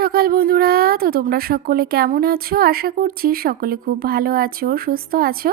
সকাল বন্ধুরা। তো তোমরা সকলে কেমন আছো? আশা করছি সকলে খুব ভালো আছো, সুস্থ আছো।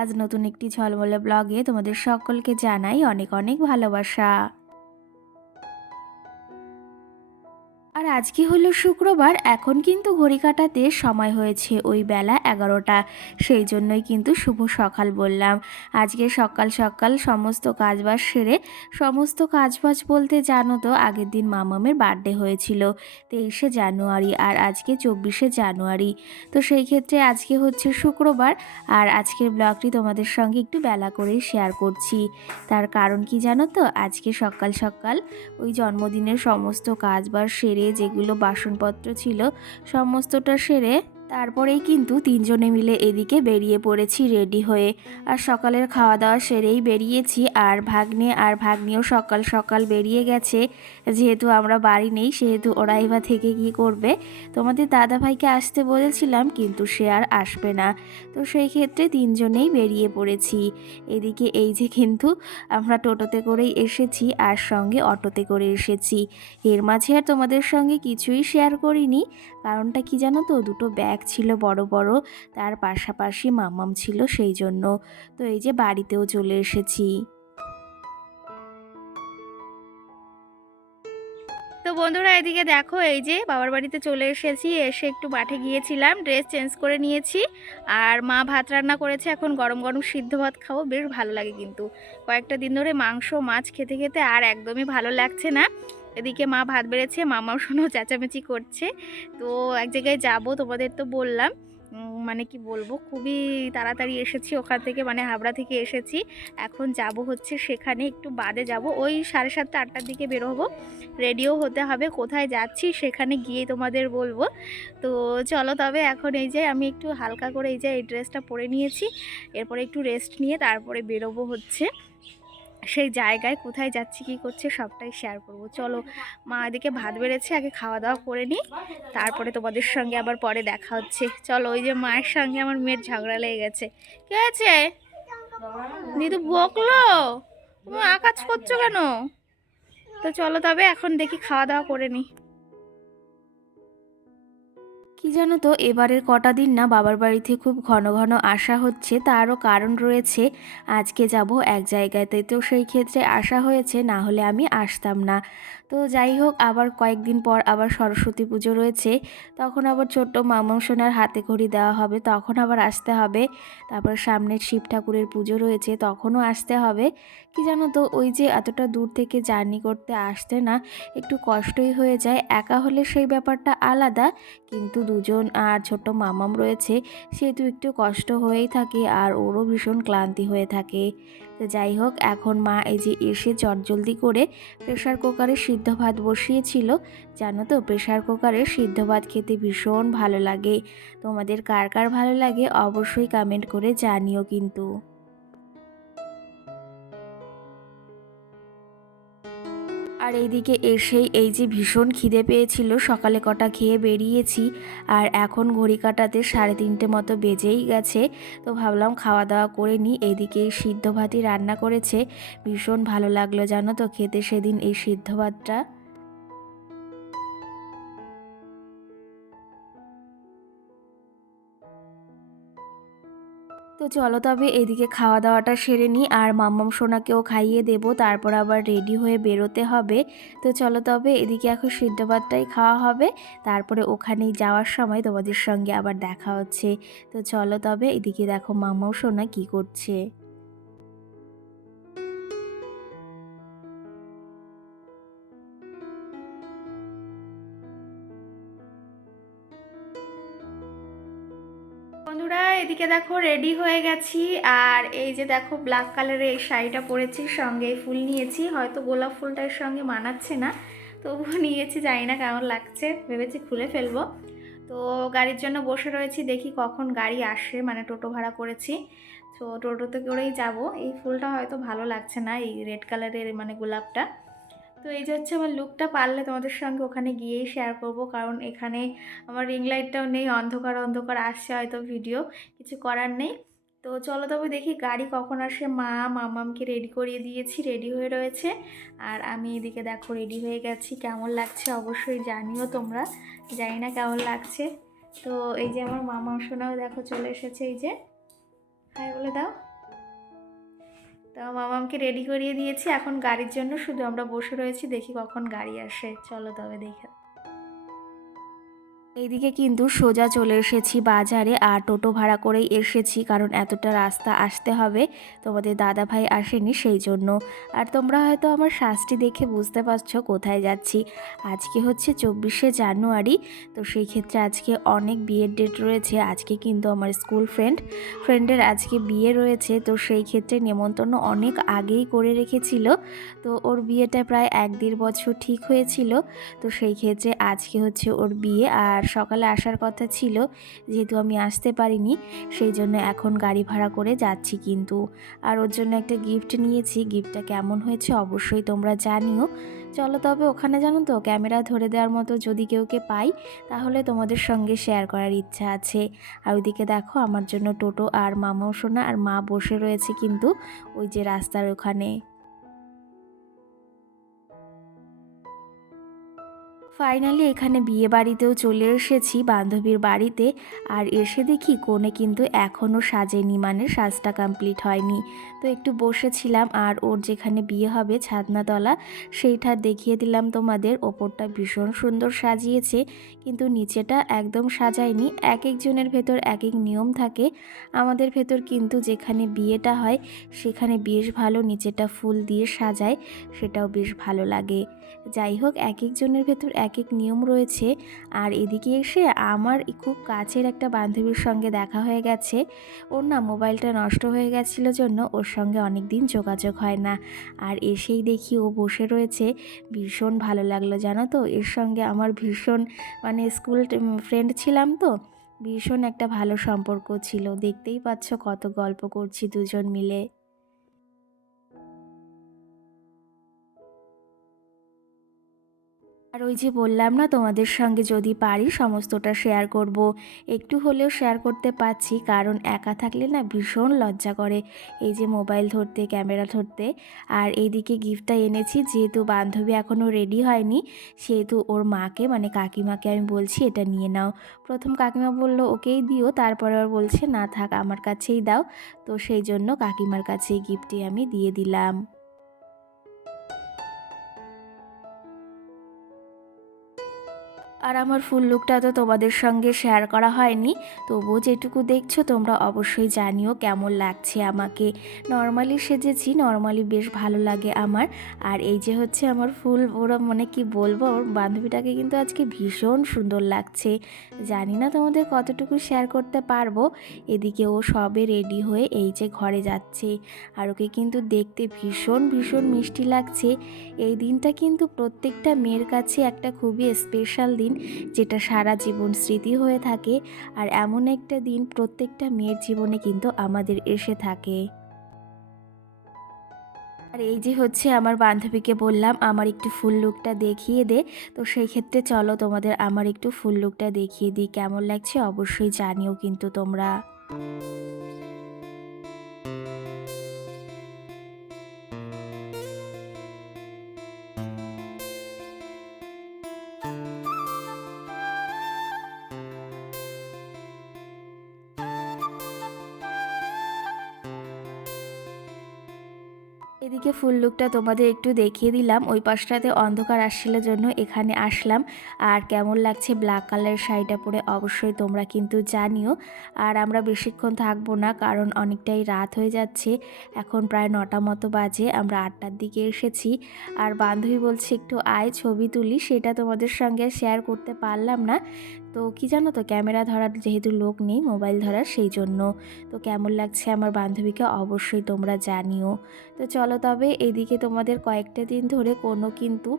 আজ নতুন একটি ঝলমলে ব্লগে তোমাদের সকলকে জানাই অনেক অনেক ভালোবাসা। আর আজকে হলো শুক্রবার, এখন কিন্তু ঘড়ি কাটাতে সময় হয়েছে ওই বেলা 11টা। সেই জন্যই কিন্তু শুভ সকাল বললাম। আজকে সকাল সকাল সমস্ত কাজবাজ সেরে, সমস্ত কাজবাজ বলতে জানো তো, আগের দিন মামামের বার্থডে হয়েছিল 23শে জানুয়ারি, আর আজকে 24শে জানুয়ারি। তো সেই ক্ষেত্রে আজকে হচ্ছে শুক্রবার, আর আজকের ব্লগটি তোমাদের সঙ্গে একটু বেলা করেই শেয়ার করছি। তার কারণ কি জানো তো, আজকে সকাল সকাল ওই জন্মদিনের সমস্ত কাজবাজ সেরে, যেগুলো বাসনপত্র ছিল সমস্তটা সেরে তারপরেই কিন্তু তিনজনে মিলে এদিকে বেরিয়ে পড়েছি রেডি হয়ে। আর সকালের খাওয়া দাওয়া সেরেই বেরিয়েছি, আর ভাগ্নে আর ভাগ্নিও সকাল সকাল বেরিয়ে গেছে। যেহেতু আমরা বাড়ি নেই, সেহেতু ওরাই বা থেকে কী করবে। তোমাদের দাদাভাইকে আসতে বলেছিলাম, কিন্তু সে আর আসবে না। তো সেই ক্ষেত্রে তিনজনেই বেরিয়ে পড়েছি। এদিকে এই যে কিন্তু আমরা টোটোতে করেই এসেছি, আর সঙ্গে অটোতে করে এসেছি। এর মাঝে আর তোমাদের সঙ্গে কিছুই শেয়ার করিনি। কারণটা কি জানো তো, দুটো ব্যাগ ছিল বড় বড়, তার পাশাপাশি মাম্মাম ছিল, সেই জন্য। তো এই যে বাড়িতেও চলে এসেছি। তো বন্ধুরা, এদিকে দেখো, এই যে বাবার বাড়িতে চলে এসেছি। এসে একটু মাঠে গিয়েছিলাম, ড্রেস চেঞ্জ করে নিয়েছি। আর মা ভাত রান্না করেছে, এখন গরম গরম সিদ্ধ ভাত খাবো, বেশ ভালো লাগে। কিন্তু কয়েকটা দিন ধরে মাংস মাছ খেতে খেতে আর একদমই ভালো লাগছে না। এদিকে মা ভাত বেড়েছে, মামাও শোনো চেঁচামেচি করছে। তো এক জায়গায় যাব, তোমাদের তো বললাম। মানে কি বলবো, খুবই তাড়াতাড়ি এসেছি ওখান থেকে, মানে হাবড়া থেকে এসেছি। এখন যাব হচ্ছে সেখানে, একটু বাদে যাব, ওই 7:30-8টার দিকে বেরোবো। রেডিও হতে হবে, কোথায় যাচ্ছি সেখানে গিয়ে তোমাদের বলবো। তো চলো তবে, এখন এই যে আমি একটু হালকা করে এই যে এই ড্রেসটা পরে নিয়েছি। এরপরে একটু রেস্ট নিয়ে তারপরে বেরোবো হচ্ছে সেই জায়গায়। কোথায় যাচ্ছি কী করছে সবটাই শেয়ার করব। চলো, মা এদিকে ভাত বেড়েছে, আগে খাওয়া দাওয়া করে নিই, তারপরে তোমাদের সঙ্গে আবার পরে দেখা হচ্ছে। চলো, ওই যে মায়ের সঙ্গে আমার মেয়ের ঝগড়া লেগে গেছে। কে আছে দিদু? বকলো? তুমি আকাজ করছো কেন? তো চলো তবে, এখন দেখি খাওয়া দাওয়া করে নিই। কি জানো তো, এবারের কটা দিন না বাবার বাড়িতে খুব ঘন ঘন আসা হচ্ছে, তারও কারণ রয়েছে। আজকে যাব এক জায়গাতে, তো সেই ক্ষেত্রে আসা হয়েছে, না হলে আমি আসতাম না। তো যাই হোক, আবার কয়েকদিন পর আবার সরস্বতী পুজো রয়েছে, তখন আবার ছোট্ট মামা সোনার হাতে খড়ি দেওয়া হবে, তখন আবার আসতে হবে। তারপর সামনের শিব ঠাকুরের পুজো রয়েছে, তখনও আসতে হবে। কি জানো তো, ওই যে এতটা দূর থেকে জার্নি করতে আসতে না একটু কষ্টই হয়ে যায়। একা হলে সেই ব্যাপারটা আলাদা, কিন্তু দুজন আর ছোট্ট মামাম রয়েছে, সেহেতু একটু কষ্ট হয়েই থাকে, আর ওরও ভীষণ ক্লান্তি হয়ে থাকে। তো যাই হোক, এখন মা এই যে এসে চটজলদি করে প্রেশার কুকারে সিদ্ধ ভাত বসিয়েছিল। জানো তো, প্রেশার কুকারে সিদ্ধ ভাত খেতে ভীষণ ভালো লাগে। তোমাদের কার কার ভালো লাগে অবশ্যই কমেন্ট করে জানিও কিন্তু। আর এইদিকে এসেই এই যে ভীষণ খিদে পেয়েছিল, সকালে কটা খেয়ে বেরিয়েছি, আর এখন ঘড়ি কাটাতে 3:30 মতো বেজেই গেছে। তো ভাবলাম খাওয়া দাওয়া করে নিই। এইদিকে এই সিদ্ধ ভাতই রান্না করেছে, ভীষণ ভালো লাগলো জানো তো খেতে সেদিন এই সিদ্ধ ভাতটা। তো চলো তবে এদিকে খাওয়া দাওয়াটা সেরে নিই, আর মাম্মাম সোনাকেও খাইয়ে দেব, তারপর আবার রেডি হয়ে বেরোতে হবে। তো চলো তবে, এদিকে এখন সিদ্ধ ভাতটাই খাওয়া হবে, তারপরে ওখানেই যাওয়ার সময় তোমাদের সঙ্গে আবার দেখা হচ্ছে। তো চলো তবে, এদিকে দেখো মাম্মাম সোনা কি করছে। বন্ধুরা, এদিকে দেখো রেডি হয়ে গেছি। আর এই যে দেখো, ব্ল্যাক কালারের এই শাড়িটা পরেছি, সঙ্গে এই ফুল নিয়েছি, হয়তো গোলাপ ফুলটার সঙ্গে মানাচ্ছে না, তবুও নিয়েছি, জানি না কেমন লাগছে, ভেবেছি খুলে ফেলবো। তো গাড়ির জন্য বসে রয়েছি, দেখি কখন গাড়ি আসে, মানে টোটো ভাড়া করেছি। তো টোটোতে করেই যাব। এই ফুলটা হয়তো ভালো লাগছে না, এই রেড কালারের মানে গোলাপটা। তো এই যে হচ্ছে আমার লুকটা, পারলে তোমাদের সঙ্গে ওখানে গিয়েই শেয়ার করব, কারণ এখানে আমার রিং লাইটটাও নেই, অন্ধকার অন্ধকার আসছে হয়তো ভিডিও, কিছু করার নেই। তো চলো তবে দেখি গাড়ি কখন আসে। মামামকে রেডি করিয়ে দিয়েছি, রেডি হয়ে রয়েছে। আর আমি এদিকে দেখো রেডি হয়ে গেছি। কেমন লাগছে অবশ্যই জানিও তোমরা, জানি না কেমন লাগছে। তো এই যে আমার মামাম সোনাও দেখো চলে এসেছে, এই যে হাই বলে দাও। তো মামামকে রেডি করিয়ে দিয়েছি, এখন গাড়ির জন্য শুধু আমরা বসে রয়েছি, দেখি কখন গাড়ি আসে। চলো তবে দেখে। এইদিকে কিন্তু সোজা চলে এসেছি বাজারে, আর টোটো ভাড়া করেই এসেছি, কারণ এতটা রাস্তা আসতে হবে। তোমাদের দাদা ভাই আসেনি সেই জন্য। আর তোমরা হয়তো আমার সাজটি দেখে বুঝতে পারছো কোথায় যাচ্ছি। আজকে হচ্ছে 24শে জানুয়ারি। তো সেই ক্ষেত্রে আজকে অনেক বিয়ের ডেট রয়েছে। আজকে কিন্তু আমার স্কুল ফ্রেন্ডের আজকে বিয়ে রয়েছে। তো সেই ক্ষেত্রে নেমন্তন্ন অনেক আগেই করে রেখেছিল। তো ওর বিয়েটা প্রায় 1-1.5 বছর ঠিক হয়েছিল। তো সেই ক্ষেত্রে আজকে হচ্ছে ওর বিয়ে, আর সকালে আসার কথা ছিল, যেহেতু আমি আসতে পারিনি সেই জন্য এখন গাড়ি ভাড়া করে যাচ্ছি কিন্তু। আর ওর জন্য একটা গিফট নিয়েছি, গিফটটা কেমন হয়েছে অবশ্যই তোমরা জানিও। চলো তবে ওখানে জানো তো ক্যামেরা ধরে দেওয়ার মতো যদি কেউকে পাই তাহলে তোমাদের সঙ্গে শেয়ার করার ইচ্ছা আছে। আর ওইদিকে দেখো আমার জন্য টোটো আর মামাও সোনা আর মা বসে রয়েছে কিন্তু ওই যে রাস্তার ওখানে। ফাইনালি এখানে বিয়ে বাড়িতেও চলে এসেছি, বান্ধবীর বাড়িতে। আর এসে দেখি কনে কিন্তু এখনও সাজেনি, মানে সাজটা কমপ্লিট হয়নি। তো একটু বসেছিলাম, আর ওর যেখানে বিয়ে হবে ছাদনাতলা সেইটা দেখিয়ে দিলাম তোমাদের। ওপরটা ভীষণ সুন্দর সাজিয়েছে, কিন্তু নিচেটা একদম সাজায়নি। এক একজনের ভেতর এক এক নিয়ম থাকে। আমাদের ভেতর কিন্তু যেখানে বিয়েটা হয় সেখানে বেশ ভালো নিচেটা ফুল দিয়ে সাজায়, সেটাও বেশ ভালো লাগে। যাই হোক, এক একজনের ভেতর এক এক নিয়ম রয়েছে। আর এদিকে এসে আমার খুব কাছের একটা বান্ধবীর সঙ্গে দেখা হয়ে গেছে। ওর না মোবাইলটা নষ্ট হয়ে গেছিলো জন্য ওর সঙ্গে অনেক দিন যোগাযোগ হয় না। আর এসেই দেখি ও বসে রয়েছে, ভীষণ ভালো লাগলো জানো তো। এর সঙ্গে আমার ভীষণ মানে স্কুল ফ্রেন্ড ছিলাম তো, ভীষণ একটা ভালো সম্পর্ক ছিল। দেখতেই পাচ্ছ কত গল্প করছি দুজন মিলে। আর ওই যে বললাম না তোমাদের সঙ্গে যদি পারি সমস্তটা শেয়ার করব। একটু হলেও শেয়ার করতে পারছি, কারণ একা থাকলে না ভীষণ লজ্জা করে এই যে মোবাইল ধরতে, ক্যামেরা ধরতে। আর এইদিকে গিফটটা এনেছি, যেহেতু বান্ধবী এখনও রেডি হয়নি সেহেতু ওর মাকে মানে কাকিমাকে আমি বলছি এটা নিয়ে নাও। প্রথম কাকিমা বলল ওকেই দিও, তারপরে আবার বলছে না থাক আমার কাছেই দাও। তো সেই জন্য কাকিমার কাছেই গিফটটি আমি দিয়ে দিলাম। আর আমার ফুল লুকটা তো তোমাদের সঙ্গে শেয়ার করা হয়নি, তবুও যেটুকু দেখছো তোমরা অবশ্যই জানিও কেমন লাগছে আমাকে। নর্মালি সেজেছি, নর্মালি বেশ ভালো লাগে আমার। আর এই যে হচ্ছে আমার ফুল, ওরা মানে কি বলবো, ওর বান্ধবীটাকে কিন্তু আজকে ভীষণ সুন্দর লাগছে। জানি না তোমাদের কতটুকু শেয়ার করতে পারবো। এদিকে ও সবে রেডি হয়ে এই যে ঘরে যাচ্ছে, আর ওকে কিন্তু দেখতে ভীষণ ভীষণ মিষ্টি লাগছে। এই দিনটা কিন্তু প্রত্যেকটা মেয়ের কাছে একটা খুবই স্পেশাল দিন, যেটা সারা জীবন স্মৃতি হয়ে থাকে। আর এমন একটা দিন প্রত্যেকটা মেয়ের জীবনে কিন্তু আমাদের এসে থাকে। আর এই যে হচ্ছে আমার বান্ধবীকে বললাম আমার একটু ফুল লুকটা দেখিয়ে দে। তো সেই ক্ষেত্রে চলো তোমাদের আমার একটু ফুল লুকটা দেখিয়ে দিই, কেমন লাগছে অবশ্যই জানিও কিন্তু তোমরা। এদিকে ফুল লুকটা তোমাদের একটু দেখিয়ে দিলাম, ওই পাশটাতে অন্ধকার আসছিল জন্য এখানে আসলাম। আর কেমন লাগছে ব্ল্যাক কালারের শাড়িটা পরে অবশ্যই তোমরা কিন্তু জানিও। আর আমরা বেশিক্ষণ থাকবো না, কারণ অনেকটাই রাত হয়ে যাচ্ছে। এখন প্রায় 9টা মতো বাজে, আমরা 8টার দিকে এসেছি। আর বান্ধবী বলছে একটু আয় ছবি তুলি, সেটা তোমাদের সঙ্গে শেয়ার করতে পারলাম না। তো কি জানো তো, ক্যামেরা ধরার যেহেতু লোক নেই মোবাইল ধরার, সেই জন্য। তো কেমন লাগছে আমার বান্ধবীকে অবশ্যই তোমরা জানিও। তো চলো তবে, এদিকে তোমাদের কয়েকটা দিন ধরে কোনো কিন্তু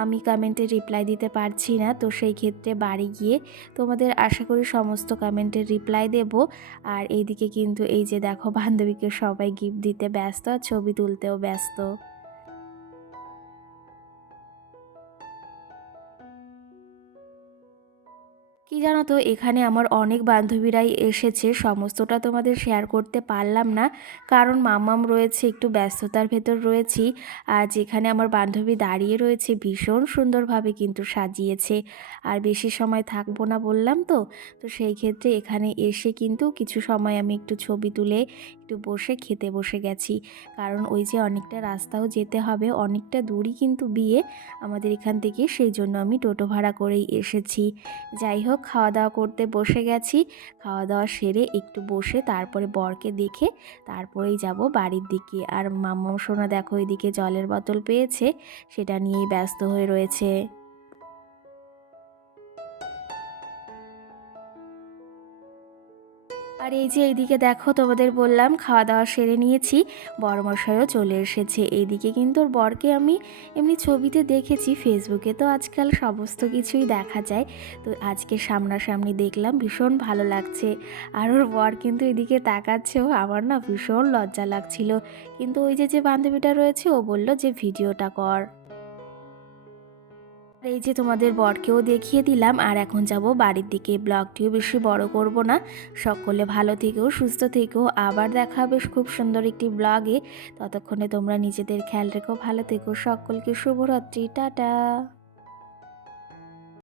আমি কমেন্টে রিপ্লাই দিতে পারছি না। তো সেই ক্ষেত্রে বাড়ি গিয়ে তোমাদের আশা করি সমস্ত কমেন্টের রিপ্লাই দেব। আর এইদিকে কিন্তু এই যে দেখো বান্ধবীকে সবাই গিফট দিতে ব্যস্ত আর ছবি তুলতেও ব্যস্ত। কি কি জানো তো, এখানে আমার অনেক বান্ধবীরাই এসেছে, সমস্তটা তোমাদের শেয়ার করতে পারলাম না, কারণ মাম্মাম রয়েছে, একটু ব্যস্ততার ভেতর রয়েছি। আর যেখানে আমার বান্ধবী দাঁড়িয়ে রয়েছে ভীষণ সুন্দরভাবে কিন্তু সাজিয়েছে। আর বেশি সময় থাকবো না বললাম তো, তো সেই ক্ষেত্রে এখানে এসে কিন্তু কিছু সময় আমি একটু ছবি তুলে একটু বসে খেতে বসে গেছি। কারণ ওই যে অনেকটা রাস্তাও যেতে হবে, অনেকটা দূরই কিন্তু বিয়ে আমাদের এখান থেকে, সেই জন্য আমি টোটো ভাড়া করেই এসেছি। যাই হোক, খাওয়া দাওয়া করতে বসে গেছি। খাওয়া দাওয়া সেরে একটু বসে তারপরে বরকে দেখে তারপরেই যাব বাড়ির দিকে। আর মাম্মাম সোনা দেখো এদিকে জলের বোতল পেয়েছে, সেটা নিয়েই ব্যস্ত হয়ে রয়েছে। আর এই যে এইদিকে দেখো, তোমাদের বললাম খাওয়া দাওয়া সেরে নিয়েছি, বড়মশাইও চলে এসেছে। এইদিকে কিন্তু ওর বরকে আমি এমনি ছবিতে দেখেছি, ফেসবুকে তো আজকাল সমস্ত কিছুই দেখা যায়, তো আজকে সামনাসামনি দেখলাম, ভীষণ ভালো লাগছে। আর ওর বর কিন্তু এদিকে তাকাচ্ছেও, আমার না ভীষণ লজ্জা লাগছিল, কিন্তু ওই যে যে বান্ধবীটা রয়েছে ও বলল যে ভিডিওটা কর। আর এই যে তোমাদের বরকেও দেখিয়ে দিলাম, আর এখন যাব বাড়ির দিকে। ব্লগটিও বেশি বড় করব না। সকলে ভালো থেকো, সুস্থ থেকো, আবার দেখা হবে খুব সুন্দর একটি ব্লগে। ততক্ষণে তোমরা নিজেদের খেয়াল রেখো, ভালো থেকো, সকলকে শুভরাত্রি, টাটা।